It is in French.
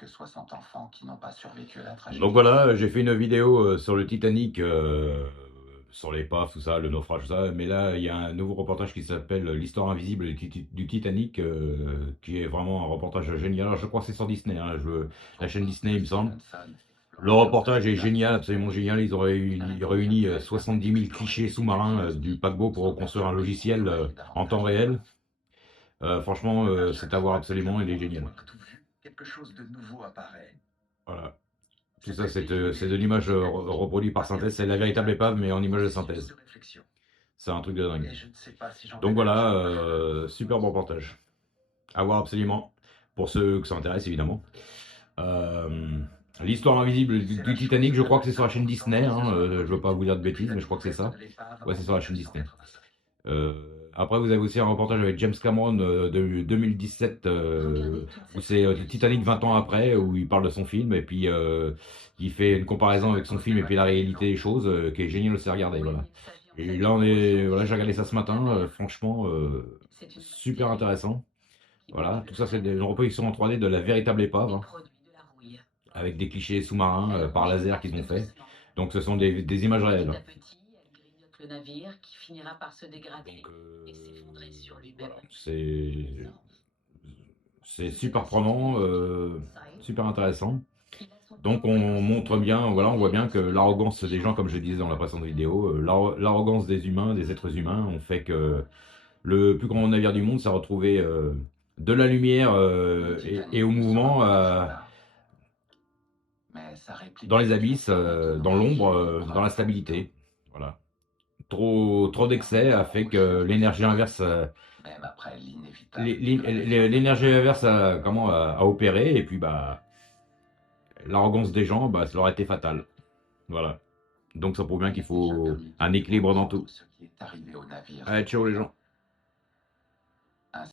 que 60 enfants qui n'ont pas survécu à la Donc tragédie. voilà, j'ai fait une vidéo sur le Titanic, sur l'épave, tout ça, le naufrage, tout ça. Mais là, il y a un nouveau reportage qui s'appelle L'histoire invisible du Titanic, qui est vraiment un reportage génial. Alors, je crois que c'est sur Disney, hein, la chaîne Pourtant, Disney, il me semble. Stevenson, Le explorateur de reportage est l'espace, génial, absolument génial. Ils ont réuni 70 000 clichés sous-marins du paquebot pour sont reconstruire un persuadés qu'ils ont logiciel dommagé en temps davantage de réel. vies. Franchement, À c'est chaque à voir fois que les absolument, il gens est pensent génial. avoir tout vu, quelque chose de nouveau apparaît. Voilà. Tout Cette ça, expédition c'est de mérite l'image le Titanic, reproduite par parce qu'elle synthèse. C'est la signifie véritable un épave, mais en image de processus de synthèse. réflexion. C'est un truc de dingue. Et je ne sais pas si Donc j'enverrai un voilà, jour ma femme au super bon poste. reportage. À voir absolument, pour ceux que ça intéresse évidemment. Euh, L'histoire invisible C'est du la chose Titanic, je la crois que plus c'est sur la chaîne importante Disney, qui se hein, soit je veux pas produite vous dire de depuis bêtises, la mais je crois que c'est découverte ça. de l'épave Ouais, en c'est sur la chaîne Disney. 1985. Après, vous avez aussi un reportage avec James Cameron de 2017, où c'est Titanic 20 ans après, où il parle de son film, et puis il fait une comparaison avec son film et puis la réalité des choses, qui est génial aussi à regarder. Voilà. Et là, voilà, j'ai regardé ça ce matin, franchement, super intéressant. Voilà, tout ça, c'est une reproduction en 3D de la véritable épave, hein, avec des clichés sous-marins par laser qu'ils ont fait. Donc, ce sont des images réelles. Le navire qui finira par se dégrader Donc, et s'effondrer sur lui-même. voilà, c'est super prenant, super intéressant. Donc on montre bien, voilà, on voit bien que l'arrogance des gens, comme je disais dans la précédente vidéo, l'arrogance des humains, des êtres humains, ont fait que le plus grand navire du monde s'est retrouvé de la lumière Le et Titanic au ne sera mouvement pas toujours là, mais sa dans les réplique abysses, restera maintenant dans l'ombre, libre dans la dans le temps. stabilité. Voilà. Trop d'excès a fait que l'énergie inverse, Même après l'inévitable dégradation. l'énergie inverse a opéré, et puis bah l'arrogance des gens, bah, ça leur a été fatal. Voilà. Donc ça prouve bien Il qu'il est déjà faut permis de un équilibre dans tout. comprendre ce qui est arrivé au navire Allez, cette ciao les nuit-là. gens.